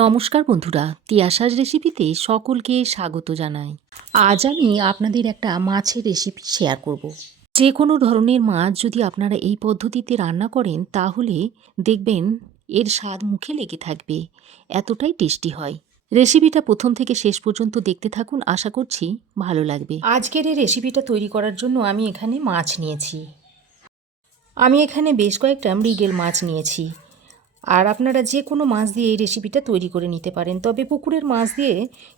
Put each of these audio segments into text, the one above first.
নমস্কার বন্ধুরা, তিয়াশার রেসিপিতে সকলকে স্বাগত জানাই। আজ আমি আপনাদের একটা মাছের রেসিপি শেয়ার করব। যে কোনো ধরনের মাছ যদি আপনারা এই পদ্ধতিতে রান্না করেন তাহলে দেখবেন এর স্বাদ মুখে লেগে থাকবে, এতটাই টেস্টি হয়। রেসিপিটা প্রথম থেকে শেষ পর্যন্ত দেখতে থাকুন, আশা করছি ভালো লাগবে। আজকের এই রেসিপিটা তৈরি করার জন্য আমি এখানে মাছ নিয়েছি। আমি এখানে বেশ কয়েকটা মৃগেল মাছ নিয়েছি। আর আপনারা যে কোনো মাছ দিয়ে এই রেসিপিটা তৈরি করে নিতে পারেন, তবে পুকুরের মাছ দিয়ে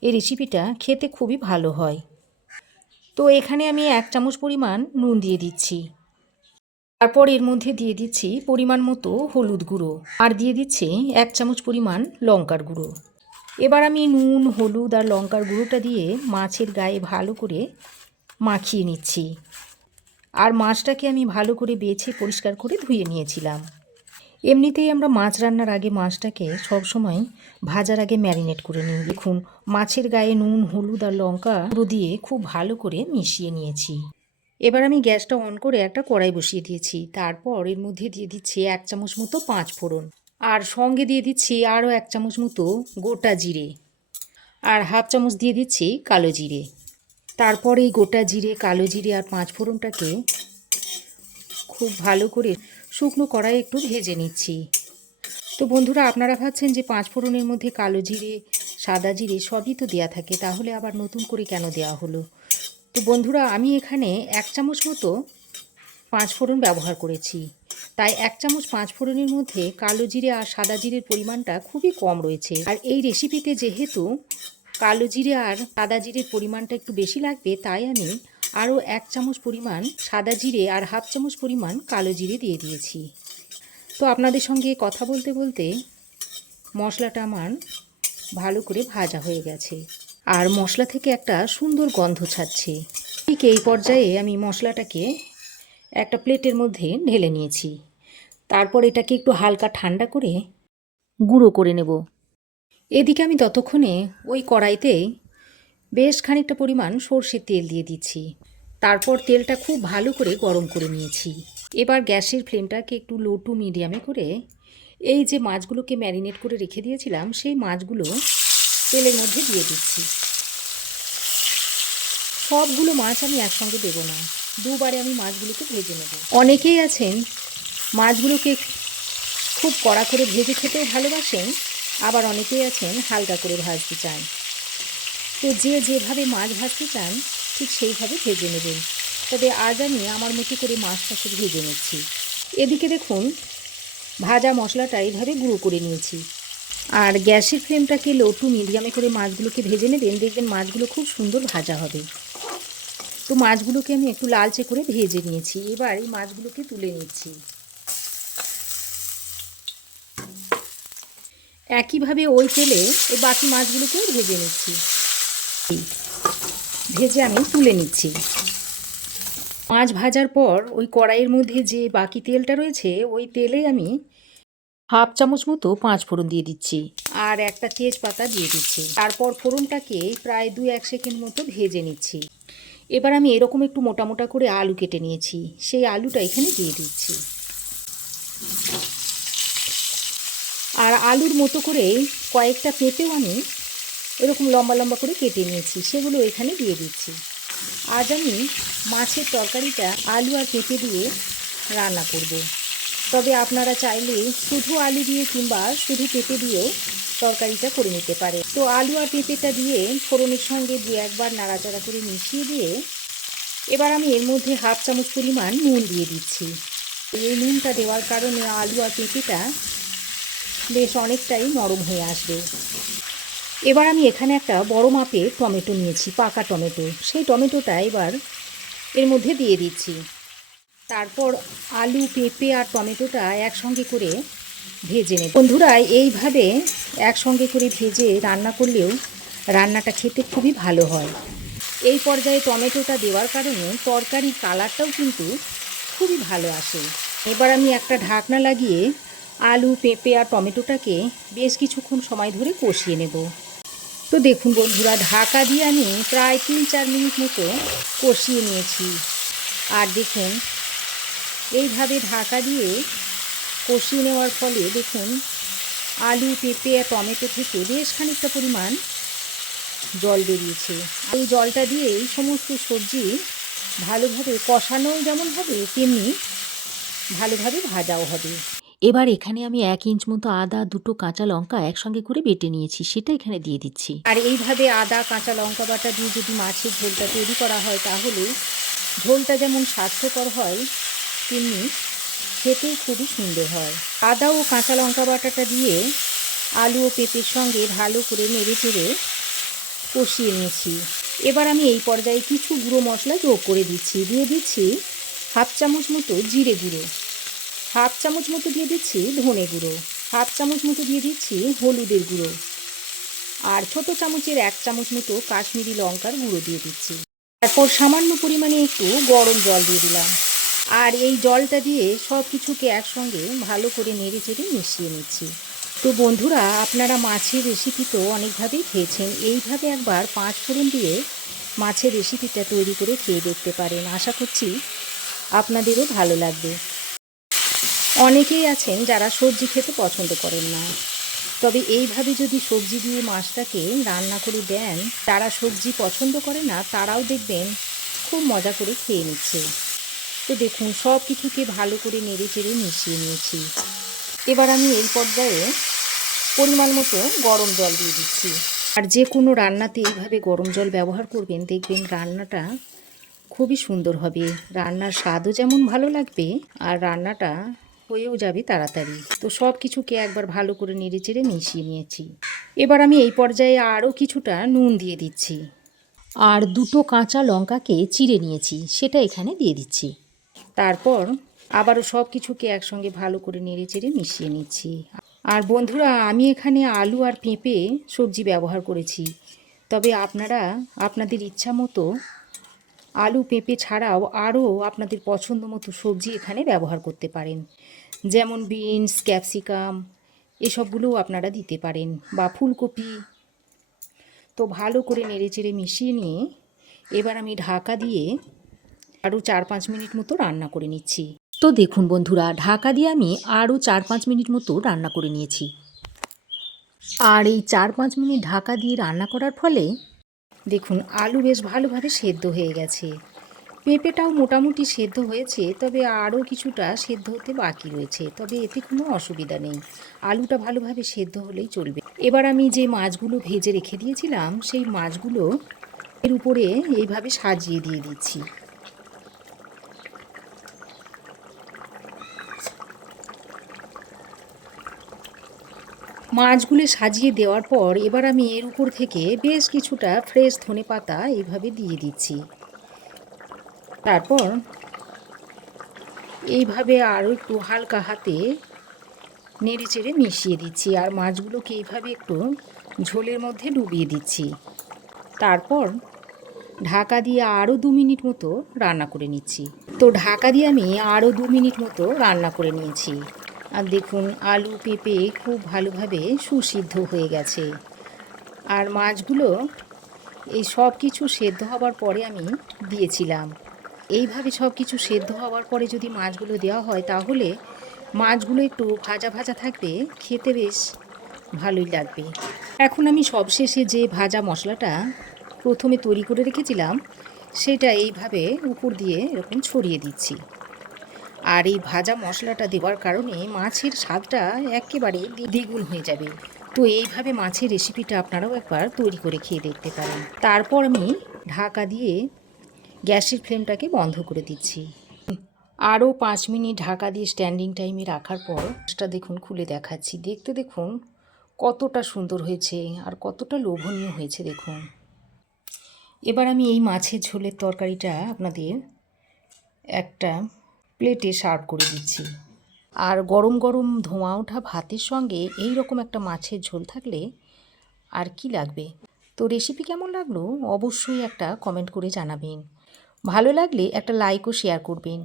এই রেসিপিটা খেতে খুবই ভালো হয়। তো এখানে আমি 1 চামচ পরিমাণ নুন দিয়ে দিচ্ছি। তারপর এর মধ্যে দিয়ে দিচ্ছি পরিমাণ মতো হলুদ গুঁড়ো, আর দিয়ে দিচ্ছি 1 চামচ পরিমাণ লঙ্কার গুঁড়ো। এবার আমি নুন, হলুদ আর লঙ্কার গুঁড়োটা দিয়ে মাছের গায়ে ভালো করে মাখিয়ে নিচ্ছি। আর মাছটাকে আমি ভালো করে বেছে পরিষ্কার করে ধুয়ে নিয়েছিলাম। এমনিতেই আমরা মাছ রান্নার আগে মাছটাকে সবসময় ভাজার আগে ম্যারিনেট করে নিই। দেখুন, মাছের গায়ে নুন, হলুদ আর লঙ্কা গুঁড়ো দিয়ে খুব ভালো করে মিশিয়ে নিয়েছি। এবার আমি গ্যাসটা অন করে একটা কড়াই বসিয়ে দিয়েছি। তারপর এর মধ্যে দিয়ে দিচ্ছি 1 চামচ মতো 5 ফোড়ন, আর সঙ্গে দিয়ে দিচ্ছি আরও 1 চামচ মতো গোটা জিরে, আর হাফ চামচ দিয়ে দিচ্ছি কালো জিরে। তারপর এই গোটা জিরে, কালো জিরে আর 5 ফোড়নটাকে খুব ভালো করে শুকনো কড়াইয়ে একটু ভেজে নিচ্ছি। তো বন্ধুরা, আপনারা ভাবছেন যে 5 ফোড়নের মধ্যে কালো জিরে, সাদা জিরে সবই তো দেওয়া থাকে, তাহলে আবার নতুন করে কেন দেওয়া হলো? তো বন্ধুরা, আমি এখানে 1 চামচ মতো 5 ফোড়ন ব্যবহার করেছি। তাই 1 চামচ 5 ফোড়নের মধ্যে কালো জিরে আর সাদা জিরের পরিমাণটা খুবই কম রয়েছে। আর এই রেসিপিতে যেহেতু কালো জিরে আর সাদা জিরের পরিমাণটা একটু বেশি লাগবে, তাই আমি আরও 1 চামচ পরিমাণ সাদা জিরে আর হাফ চামচ পরিমাণ কালো জিরে দিয়ে দিয়েছি। তো আপনাদের সঙ্গে কথা বলতে বলতে মশলাটা আমার ভালো করে ভাজা হয়ে গেছে, আর মশলা থেকে একটা সুন্দর গন্ধ ছাড়ছে। ঠিক এই পর্যায়ে আমি মশলাটাকে একটা প্লেটের মধ্যে ঢেলে নিয়েছি। তারপর এটাকে একটু হালকা ঠান্ডা করে গুঁড়ো করে নেব। এদিকে আমি ততক্ষণে ওই কড়াইতে বেশ খানিকটা পরিমাণ সর্ষের তেল দিয়ে দিচ্ছি। তারপর তেলটা খুব ভালো করে গরম করে নিয়েছি। এবার গ্যাসের ফ্লেমটাকে একটু লো টু মিডিয়ামে করে এই যে মাছগুলোকে ম্যারিনেট করে রেখে দিয়েছিলাম সেই মাছগুলো তেলের মধ্যে দিয়ে দিচ্ছি। সবগুলো মাছ আমি একসঙ্গে দেবো না, দুবারে আমি মাছগুলোকে ভেজে নেব। অনেকেই আছেন মাছগুলোকে খুব কড়া করে ভেজে খেতেও ভালোবাসেন, আবার অনেকেই আছেন হালকা করে ভাজতে চান। তো যে যেভাবে মাছ ভাজতে চান ঠিক সেইভাবে ভেজে নেবেন। তবে আজ আমি আমার মতো করে মাছটাকে ভেজে নিচ্ছি। এদিকে দেখুন, ভাজা মশলাটা এইভাবে গুঁড়ো করে নিয়েছি। আর গ্যাসের ফ্লেমটাকে লো টু মিডিয়ামে করে মাছগুলোকে ভেজে নেবেন, দেখবেন মাছগুলো খুব সুন্দর ভাজা হবে। তো মাছগুলোকে আমি একটু লালচে করে ভেজে নিয়েছি। এবার এই মাছগুলোকে তুলে নিচ্ছি। একইভাবে ওই তেলে এই বাকি মাছগুলোকেও ভেজে নিচ্ছি। ভেজে আমি তুলে নিচ্ছি। মাছ ভাজার পর ওই কড়াইয়ের মধ্যে যে বাকি তেলটা রয়েছে ওই তেলে আমি হাফ চামচ মতো 5 ফোড়ন দিয়ে দিচ্ছি, আর একটা তেজপাতা দিয়ে দিচ্ছি। তারপর ফোড়নটাকে প্রায় 2-1 সেকেন্ড মতো ভেজে নিচ্ছি। এবার আমি এরকম একটু মোটা মোটা করে আলু কেটে নিয়েছি, সেই আলুটা এখানে দিয়ে দিচ্ছি। আর আলুর মতো করে কয়েকটা পেঁপেও আমি এরকম লম্বা লম্বা করে কেটে নিয়েছি, সেগুলো এখানে দিয়ে দিচ্ছি। আজ আমি মাছের তরকারিটা আলু আর পেঁপে দিয়ে রান্না করব। তবে আপনারা চাইলে শুধু আলু দিয়ে কিংবা শুধু পেঁপে দিয়েও তরকারিটা করে নিতে পারে। তো আলু আর পেঁপেটা দিয়ে ফোড়নের সঙ্গে 2-1 বার নাড়াচাড়া করে মিশিয়ে দিয়ে এবার আমি এর মধ্যে হাফ চামচ পরিমাণ নুন দিয়ে দিচ্ছি। এই নুনটা দেওয়ার কারণে আলু আর পেঁপেটা বেশ অনেকটাই নরম হয়ে আসবে। এবার আমি এখানে একটা বড় মাপের টমেটো নিয়েছি, পাকা টমেটো। সেই টমেটোটা এবার এর মধ্যে দিয়ে দিচ্ছি। তারপর আলু, পেঁপে আর টমেটোটা একসঙ্গে করে ভেজে নেব। বন্ধুরা, এইভাবে একসঙ্গে করে ভেজে রান্না করলেও রান্নাটা খেতে খুবই ভালো হয়। এই পর্যায়ে টমেটোটা দেওয়ার কারণে তরকারির কালারটাও কিন্তু খুবই ভালো আসে। এবার আমি একটা ঢাকনা লাগিয়ে আলু, পেঁপে আর টমেটোটাকে বেশ কিছুক্ষণ সময় ধরে কষিয়ে নেব। তো দেখুন বন্ধুরা, ঢাকা দিয়ে আমি প্রায় 3-4 মিনিট মতো কষিয়ে নিয়েছি। আর দেখুন, এইভাবে ঢাকা দিয়ে কষিয়ে নেওয়ার ফলে দেখুন আলু, পেঁপে আর টমেটো থেকে বেশ খানিকটা পরিমাণ জল বেরিয়েছে। এই জলটা দিয়ে এই সমস্ত সবজি ভালোভাবে কষানোও যেমন হবে, তেমনি ভালোভাবে ভাজাও হবে। এবার এখানে আমি ১ ইঞ্চ মতো আদা, ২টো কাঁচা লঙ্কা একসঙ্গে করে বেটে নিয়েছি, সেটা এখানে দিয়ে দিচ্ছি। আর এইভাবে আদা, কাঁচা লঙ্কা বাটা দিয়ে যদি মাছের ঝোলটা তৈরি করা হয়, তাহলে ঝোলটা যেমন স্বাস্থ্যকর হয়, তেমনি খেতেও খুবই সুন্দর হয়। আদা ও কাঁচা লঙ্কা বাটাটা দিয়ে আলু ও পেঁপের সঙ্গে ভালো করে নেড়ে চেড়ে কষিয়ে নিয়েছি। এবার আমি এই পর্যায়ে কিছু গুঁড়ো মশলা যোগ করে দিচ্ছি। দিয়ে দিচ্ছি 1/2 চামচ মতো জিরে গুঁড়ো, 1/2 চামচ মতো দিয়ে দিচ্ছি ধনে গুঁড়ো, 1/2 চামচ মতো দিয়ে দিচ্ছি হলুদের গুঁড়ো, আর ছোটো চামচের 1 চামচ মতো কাশ্মীরি লঙ্কার গুঁড়ো দিয়ে দিচ্ছি। তারপর সামান্য পরিমাণে একটু গরম জল দিয়ে দিলাম। আর এই জলটা দিয়ে সব কিছুকে একসঙ্গে ভালো করে নেড়ে চেড়ে মিশিয়ে নিচ্ছি। তো বন্ধুরা, আপনারা মাছের রেসিপি তো অনেকভাবেই খেয়েছেন। এইভাবে একবার 5 ফোড়ন দিয়ে মাছের রেসিপিটা তৈরি করে খেয়ে দেখতে পারেন। আশা করছি আপনাদেরও ভালো লাগবে। অনেকেই আছেন যারা সবজি খেতে পছন্দ করেন না, তবে এইভাবে যদি সবজি দিয়ে মাছটাকে রান্না করে দেন, যারা সবজি পছন্দ করে না তারাও দেখবেন খুব মজা করে খেয়ে নিচ্ছে। তো দেখুন, সব কিছুকে ভালো করে নেড়ে চেড়ে মিশিয়ে নিয়েছি। এবার আমি এই পর্যায়ে পরিমাণ মতো গরম জল দিয়ে দিচ্ছি। আর যে কোনো রান্নাতে এইভাবে গরম জল ব্যবহার করবেন, দেখবেন রান্নাটা খুবই সুন্দর হবে। রান্নার স্বাদও যেমন ভালো লাগবে, আর রান্নাটা হয়েও যাবে তাড়াতাড়ি। তো সব কিছুকে একবার ভালো করে নেড়ে চেড়ে মিশিয়ে নিয়েছি। এবার আমি এই পর্যায়ে আরও কিছুটা নুন দিয়ে দিচ্ছি। আর 2টো কাঁচা লঙ্কাকে চিড়ে নিয়েছি, সেটা এখানে দিয়ে দিচ্ছি। তারপর আবারও সব কিছুকে একসঙ্গে ভালো করে নেড়ে চেড়ে মিশিয়ে নিচ্ছি। আর বন্ধুরা, আমি এখানে আলু আর পেঁপে সবজি ব্যবহার করেছি, তবে আপনারা আপনাদের ইচ্ছা মতো আলু, পেঁপে ছাড়াও আরও আপনাদের পছন্দ মতো সবজি এখানে ব্যবহার করতে পারেন। যেমন বিনস, ক্যাপসিকাম এসবগুলোও আপনারা দিতে পারেন, বা ফুলকপি। তো ভালো করে নেড়েচেড়ে মিশিয়ে নিয়ে এবার আমি ঢাকা দিয়ে আরও 4-5 মিনিট মতো রান্না করে নিচ্ছি। তো দেখুন বন্ধুরা, ঢাকা দিয়ে আমি আরও 4-5 মিনিট মতো রান্না করে নিয়েছি। আর এই 4-5 মিনিট ঢাকা দিয়ে রান্না করার ফলে দেখুন আলু বেশ ভালোভাবে সেদ্ধ হয়ে গেছে, পেঁপেটাও মোটামুটি সেদ্ধ হয়েছে, তবে আরও কিছুটা সেদ্ধ হতে বাকি রয়েছে। তবে এতে কোনো অসুবিধা নেই, আলুটা ভালোভাবে সেদ্ধ হলেই চলবে। এবার আমি যে মাছগুলো ভেজে রেখে দিয়েছিলাম, সেই মাছগুলো এর উপরে এইভাবে সাজিয়ে দিয়ে দিচ্ছি। মাছগুলো সাজিয়ে দেওয়ার পর এবার আমি এর উপর থেকে বেশ কিছুটা ফ্রেশ ধনেপাতা এইভাবে দিয়ে দিচ্ছি। তারপর এইভাবে আরও একটু হালকা হাতে নেড়ে চেড়ে মিশিয়ে দিচ্ছি, আর মাছগুলোকে এইভাবে একটু ঝোলের মধ্যে ডুবিয়ে দিচ্ছি। তারপর ঢাকা দিয়ে আরও 2 মিনিট মতো রান্না করে নিচ্ছি। তো ঢাকা দিয়ে আমি আরও 2 মিনিট মতো রান্না করে নিয়েছি। আর দেখুন আলু, পেঁপে খুব ভালোভাবে সুসিদ্ধ হয়ে গেছে। আর মাছগুলো এই সব কিছু সেদ্ধ হবার পরে আমি দিয়েছিলাম। এইভাবে সব কিছু সেদ্ধ হওয়ার পরে যদি মাছগুলো দেওয়া হয়, তাহলে মাছগুলো একটু ভাজা ভাজা থাকবে, খেতে বেশ ভালোই লাগবে। এখন আমি সবশেষে যে ভাজা মশলাটা প্রথমে তৈরি করে রেখেছিলাম, সেটা এইভাবে উপর দিয়ে এরকম ছড়িয়ে দিচ্ছি। আর এই ভাজা মশলাটা দেওয়ার কারণে মাছের স্বাদটা একেবারে দ্বিগুণ হয়ে যাবে। তো এইভাবে মাছের রেসিপিটা আপনারাও একবার তৈরি করে খেয়ে দেখতে পারেন। তারপর আমি ঢাকা দিয়ে গ্যাসের ফ্লেমটাকে বন্ধ করে দিচ্ছি। আরও 5 মিনিট ঢাকা দিয়ে স্ট্যান্ডিং টাইমে রাখার পর মাছটা দেখুন খুলে দেখাচ্ছি। দেখতে দেখুন কতটা সুন্দর হয়েছে আর কতটা লোভনীয় হয়েছে দেখুন। এবার আমি এই মাছের ঝোলের তরকারিটা আপনাদের একটা প্লেটে সার্ভ করে দিচ্ছি। আর গরম গরম ধোঁয়া ওঠা ভাতের সঙ্গে এই রকম একটা মাছের ঝোল থাকলে আর কি লাগবে। তো রেসিপি কেমন লাগলো অবশ্যই একটা কমেন্ট করে জানাবেন। ভালো লাগলে একটা লাইক ও শেয়ার করবেন।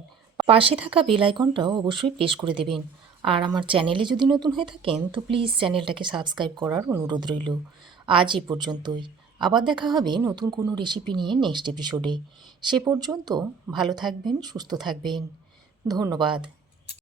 পাশে থাকা বেল আইকনটাও অবশ্যই প্রেস করে দেবেন। আর আমার চ্যানেলে যদি নতুন হয়ে থাকেন তো প্লিজ চ্যানেলটাকে সাবস্ক্রাইব করার অনুরোধ রইল। আজ এ পর্যন্তই। আবার দেখা হবে নতুন কোনো রেসিপি নিয়ে নেক্সট এপিসোডে। সে পর্যন্ত ভালো থাকবেন, সুস্থ থাকবেন। ধন্যবাদ।